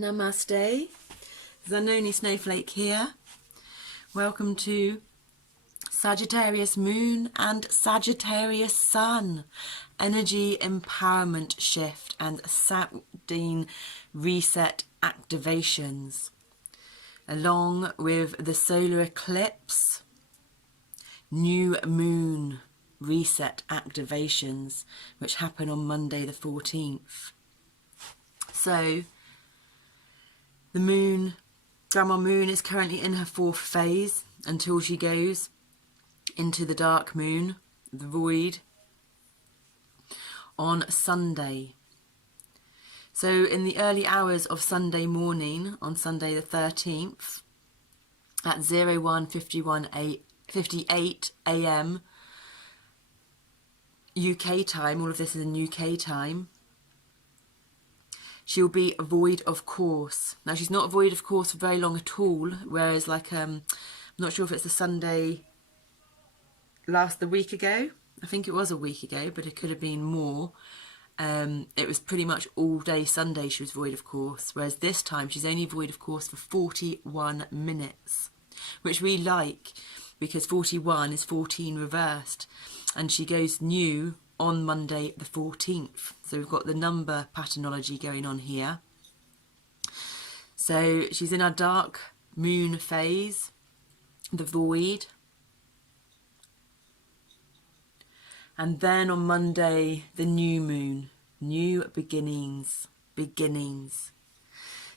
Namaste, Zanoni Snowflake here. Welcome to Sagittarius Moon and Sagittarius Sun, Energy Empowerment Shift and Saturday Reset Activations, along with the solar eclipse, new moon reset activations, which happen on Monday the 14th. So, the moon Grandma Moon is currently in her 4th phase until she goes into the dark moon, the void, on Sunday. So in the early hours of Sunday morning, on Sunday the 13th, at 01:58 AM UK time, all of this is in UK time, she'll be void of course. Now she's not void of course for very long at all, whereas like I'm not sure if it's the Sunday the week ago. I think it was a week ago, but it could have been more. It was pretty much all day Sunday she was void of course, whereas this time she's only void of course for 41 minutes, which we like because 41 is 14 reversed, and she goes new on Monday the 14th. So we've got the number patternology going on here. So she's in our dark moon phase, the void. And then on Monday, the new moon, new beginnings.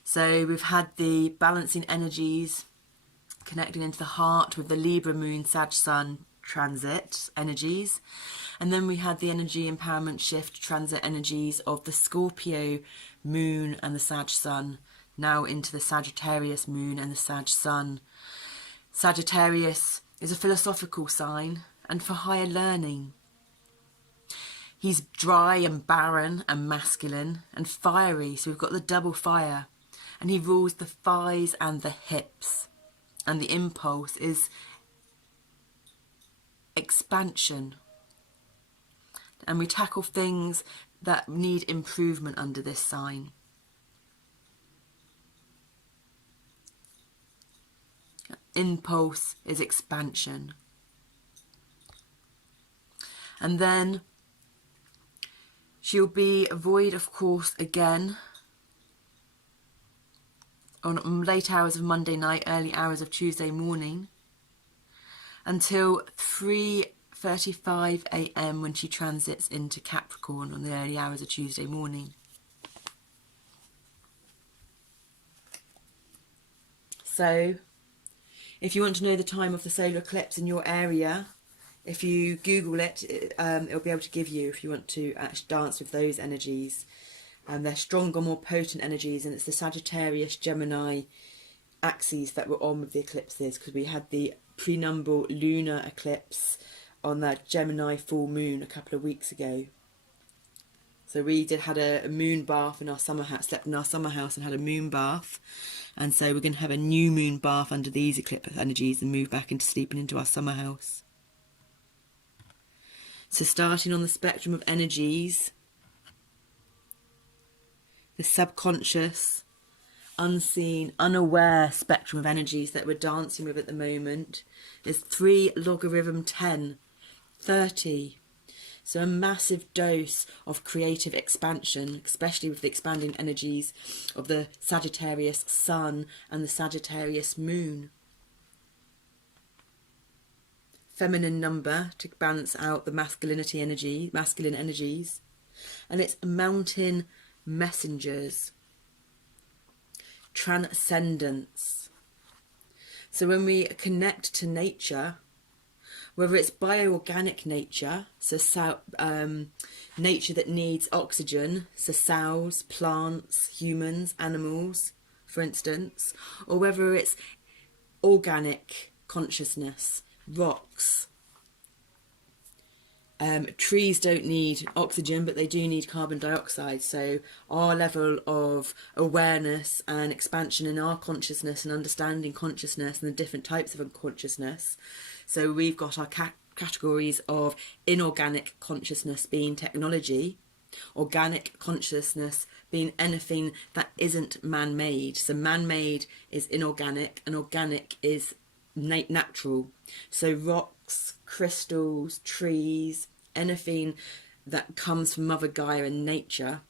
So we've had the balancing energies connecting into the heart with the Libra moon, Sag Sun transit energies. And then we had the energy empowerment shift transit energies of the Scorpio moon and the Sag Sun, now into the Sagittarius moon and the Sag Sun. Sagittarius is a philosophical sign and for higher learning. He's dry and barren and masculine and fiery, so we've got the double fire, and he rules the thighs and the hips, and the impulse is expansion, and we tackle things that need improvement under this sign. Impulse is expansion. And then she'll be void of course again on late hours of Monday night, early hours of Tuesday morning, until 3:35 AM when she transits into Capricorn on the early hours of Tuesday morning. So if you want to know the time of the solar eclipse in your area, if you Google it, it'll be able to give you, if you want to actually dance with those energies. They're stronger, more potent energies, and it's the Sagittarius Gemini axes that were on with the eclipses, because we had the prenumbral lunar eclipse on that Gemini full moon a couple of weeks ago. So we had a moon bath in our summer house, slept in our summer house and had a moon bath. And so we're going to have a new moon bath under these eclipse energies and move back into sleeping into our summer house. So starting on the spectrum of energies, the subconscious, unseen, unaware spectrum of energies that we're dancing with at the moment is 3 logarithm 10, 30. So a massive dose of creative expansion, especially with the expanding energies of the Sagittarius Sun and the Sagittarius Moon. Feminine number to balance out the masculine energies, and it's mountain messengers, transcendence. So when we connect to nature, whether it's bioorganic nature, so nature that needs oxygen, so cells, plants, humans, animals, for instance, or whether it's organic consciousness, rocks. Trees don't need oxygen, but they do need carbon dioxide. So our level of awareness and expansion in our consciousness and understanding consciousness and the different types of unconsciousness. So we've got our categories of inorganic consciousness being technology, organic consciousness being anything that isn't man-made. So man-made is inorganic and organic is natural. So rocks, crystals, trees, anything that comes from Mother Gaia and nature,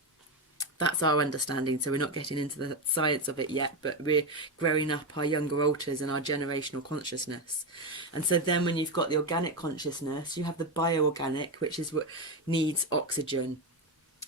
that's our understanding. So we're not getting into the science of it yet, but we're growing up our younger alters and our generational consciousness. And so then when you've got the organic consciousness, you have the bioorganic, which is what needs oxygen.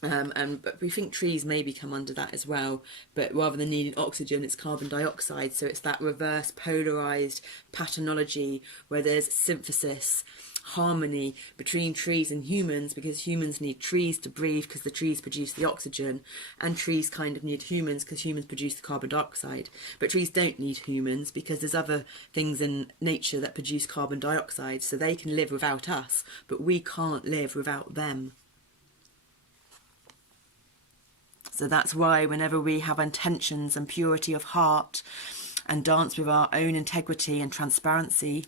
But we think trees maybe come under that as well, but rather than needing oxygen, it's carbon dioxide. So it's that reverse polarized patternology where there's synthesis, harmony between trees and humans, because humans need trees to breathe because the trees produce the oxygen, and trees kind of need humans because humans produce the carbon dioxide. But trees don't need humans because there's other things in nature that produce carbon dioxide, so they can live without us, but we can't live without them. So that's why whenever we have intentions and purity of heart and dance with our own integrity and transparency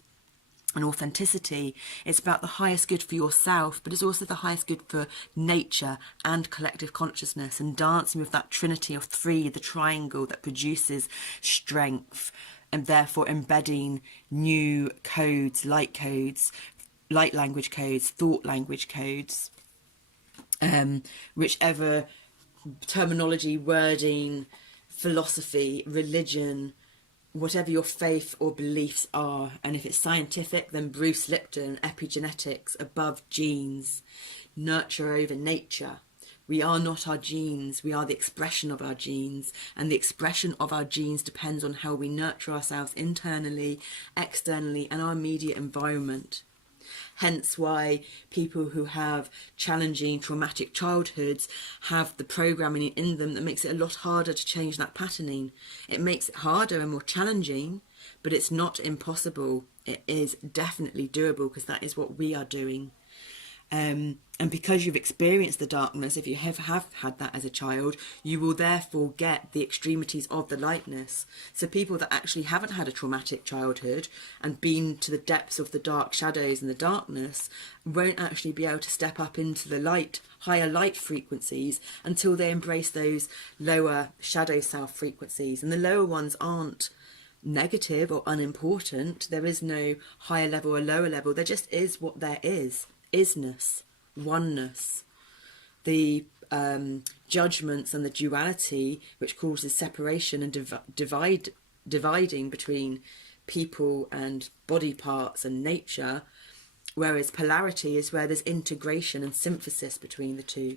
and authenticity, it's about the highest good for yourself, but it's also the highest good for nature and collective consciousness, and dancing with that trinity of three, the triangle that produces strength, and therefore embedding new codes, light language codes, thought language codes, whichever terminology, wording, philosophy, religion, whatever your faith or beliefs are. And if it's scientific, then Bruce Lipton, epigenetics, above genes, nurture over nature. We are not our genes, we are the expression of our genes, and the expression of our genes depends on how we nurture ourselves internally, externally, and our immediate environment. Hence why people who have challenging traumatic childhoods have the programming in them that makes it a lot harder to change that patterning. It makes it harder and more challenging, but it's not impossible. It is definitely doable, because that is what we are doing. And because you've experienced the darkness, if you have had that as a child, you will therefore get the extremities of the lightness. So people that actually haven't had a traumatic childhood and been to the depths of the dark shadows and the darkness won't actually be able to step up into the light, higher light frequencies until they embrace those lower shadow self frequencies. And the lower ones aren't negative or unimportant. There is no higher level or lower level. There just is what there is. Isness, oneness, the judgments and the duality which causes separation and dividing between people and body parts and nature, whereas polarity is where there's integration and synthesis between the two.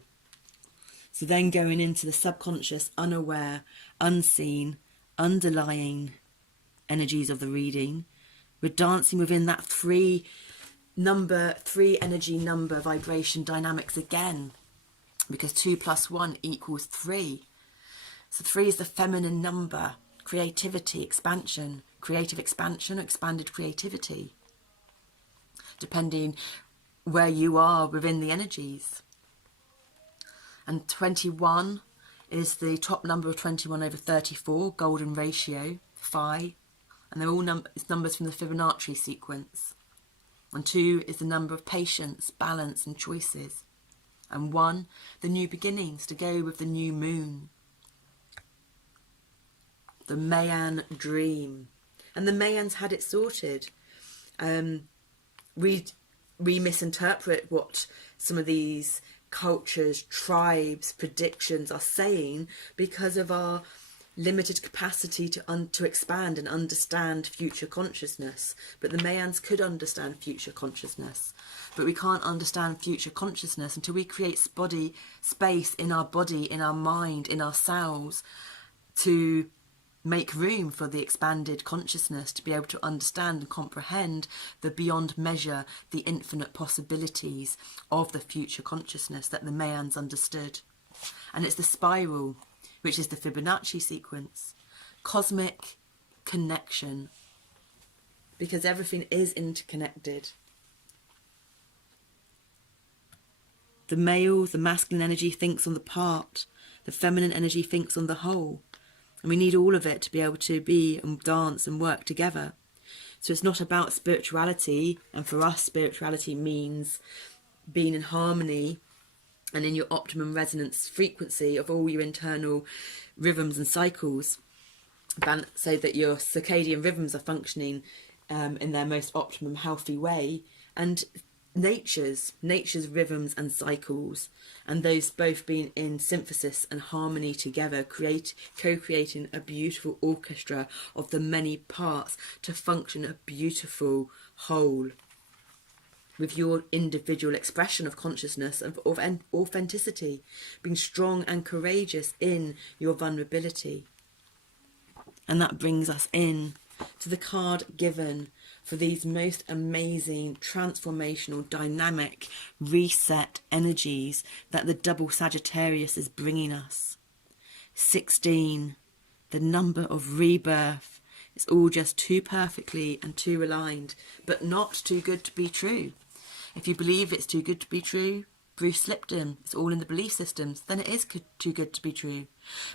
So then going into the subconscious, unaware, unseen, underlying energies of the reading, we're dancing within that three energy number vibration dynamics again, because 2 + 1 = 3. So 3 is the feminine number, creativity, expansion, creative expansion, or expanded creativity, depending where you are within the energies. And 21 is the top number of 21/34, golden ratio, phi, and they're all numbers from the Fibonacci sequence. And 2 is the number of patience, balance and choices. And 1, the new beginnings, to go with the new moon. The Mayan dream. And the Mayans had it sorted. We misinterpret what some of these cultures, tribes, predictions are saying because of our limited capacity to expand and understand future consciousness. But the Mayans could understand future consciousness, but we can't understand future consciousness until we create space in our body, in our mind, in our cells, to make room for the expanded consciousness, to be able to understand and comprehend the beyond measure, the infinite possibilities of the future consciousness that the Mayans understood. And it's the spiral, which is the Fibonacci sequence, cosmic connection, because everything is interconnected. The male, the masculine energy thinks on the part, the feminine energy thinks on the whole, and we need all of it to be able to be and dance and work together. So it's not about spirituality, and for us spirituality means being in harmony and in your optimum resonance frequency of all your internal rhythms and cycles, so that your circadian rhythms are functioning in their most optimum healthy way, and nature's rhythms and cycles, and those both being in synthesis and harmony together, co-creating a beautiful orchestra of the many parts to function a beautiful whole. with your individual expression of consciousness, of authenticity, being strong and courageous in your vulnerability. And that brings us in to the card given for these most amazing, transformational, dynamic, reset energies that the double Sagittarius is bringing us. 16, the number of rebirth. It's all just too perfectly and too aligned, but not too good to be true. If you believe it's too good to be true, Bruce Lipton, it's all in the belief systems, then it is too good to be true.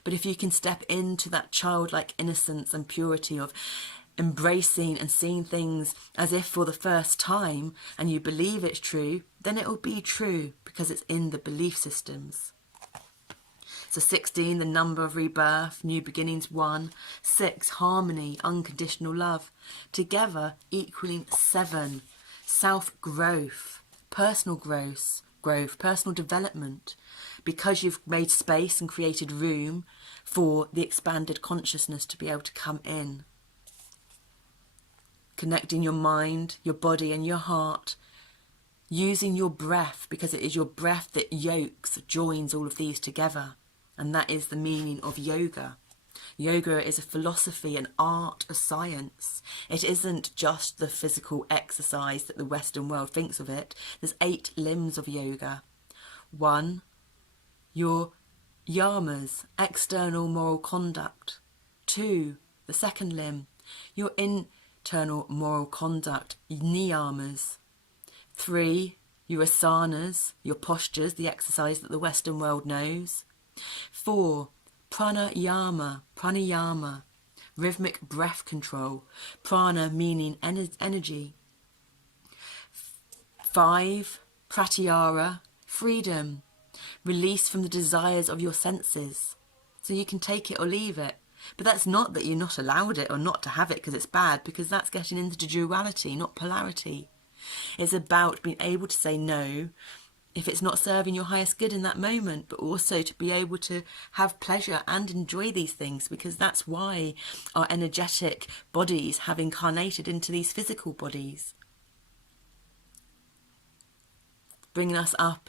But if you can step into that childlike innocence and purity of embracing and seeing things as if for the first time, and you believe it's true, then it will be true because it's in the belief systems. So 16, the number of rebirth, new beginnings 1. 6, harmony, unconditional love. Together equaling 7, self-growth, personal growth, personal development, because you've made space and created room for the expanded consciousness to be able to come in. Connecting your mind, your body and your heart, using your breath, because it is your breath that yokes, joins all of these together. And that is the meaning of yoga. Yoga is a philosophy, an art, a science. It isn't just the physical exercise that the Western world thinks of it. There's 8 limbs of yoga. 1, your yamas, external moral conduct. 2, the second limb, your internal moral conduct, niyamas. 3, your asanas, your postures, the exercise that the Western world knows. 4, pranayama, rhythmic breath control, prana meaning energy. 5, pratyahara, freedom, release from the desires of your senses. So you can take it or leave it. But that's not that you're not allowed it or not to have it because it's bad, because that's getting into duality, not polarity. It's about being able to say no if it's not serving your highest good in that moment, but also to be able to have pleasure and enjoy these things, because that's why our energetic bodies have incarnated into these physical bodies. Bringing us up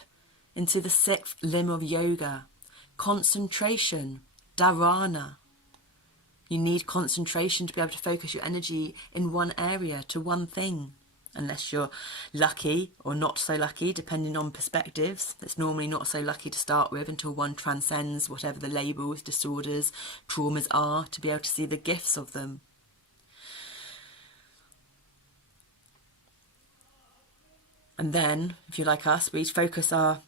into the 6th limb of yoga, concentration, dharana. You need concentration to be able to focus your energy in one area to one thing. Unless you're lucky or not so lucky, depending on perspectives. It's normally not so lucky to start with until one transcends whatever the labels, disorders, traumas are, to be able to see the gifts of them. And then, if you're like us, we focus our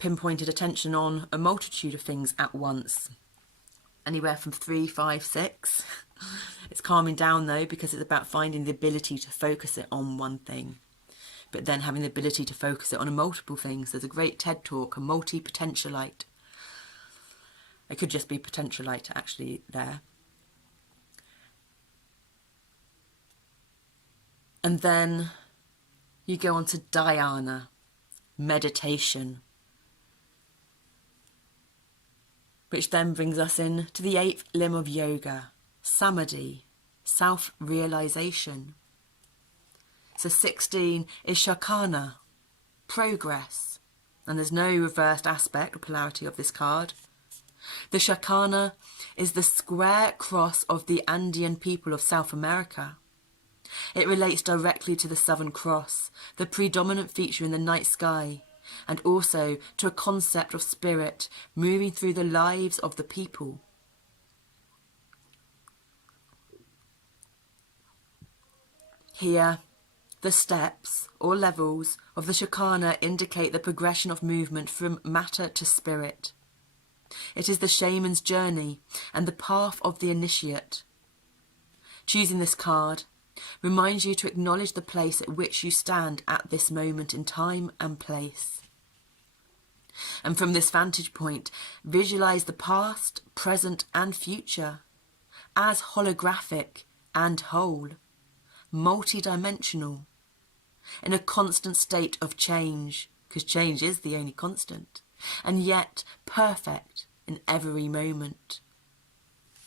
pinpointed attention on a multitude of things at once. Anywhere from 3, 5, 6. It's calming down though, because it's about finding the ability to focus it on one thing, but then having the ability to focus it on multiple things. There's a great TED talk, a multi-potentialite. It could just be potentialite actually there. And then you go on to dhyana, meditation, which then brings us in to the 8th limb of yoga, samadhi, self-realization. So 16 is shakana, progress, and there's no reversed aspect or polarity of this card. The shakana is the square cross of the Andean people of South America. It relates directly to the Southern Cross, the predominant feature in the night sky, and also to a concept of spirit moving through the lives of the people. Here, the steps or levels of the shakana indicate the progression of movement from matter to spirit. It is the shaman's journey and the path of the initiate. Choosing this card reminds you to acknowledge the place at which you stand at this moment in time and place. And from this vantage point, visualize the past, present and future as holographic and whole, multi-dimensional, in a constant state of change, because change is the only constant, and yet perfect in every moment.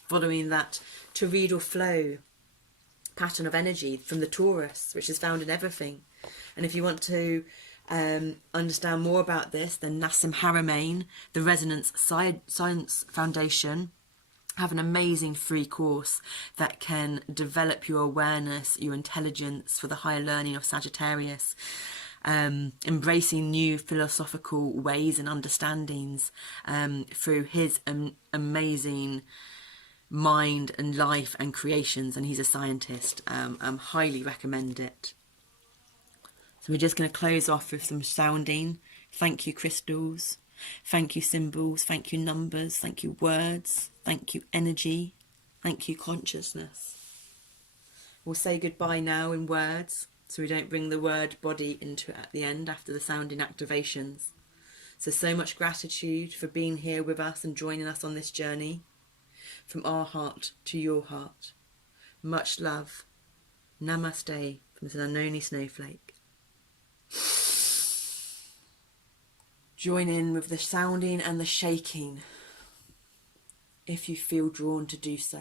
Following that torrential flow pattern of energy from the Taurus, which is found in everything, And if you want to understand more about this, then Nassim Haramein, the Resonance Science Foundation, have an amazing free course that can develop your awareness, your intelligence for the higher learning of Sagittarius, embracing new philosophical ways and understandings through his amazing mind and life and creations, and he's a scientist. Highly recommend it. So we're just going to close off with some sounding. Thank you, crystals. Thank you, symbols. Thank you, numbers. Thank you, words. Thank you, energy. Thank you, consciousness. We'll say goodbye now in words, so we don't bring the word body into it at the end after the sounding activations. So much gratitude for being here with us and joining us on this journey. From our heart to your heart. Much love. Namaste from the Zanoni Snowflake. Join in with the sounding and the shaking if you feel drawn to do so.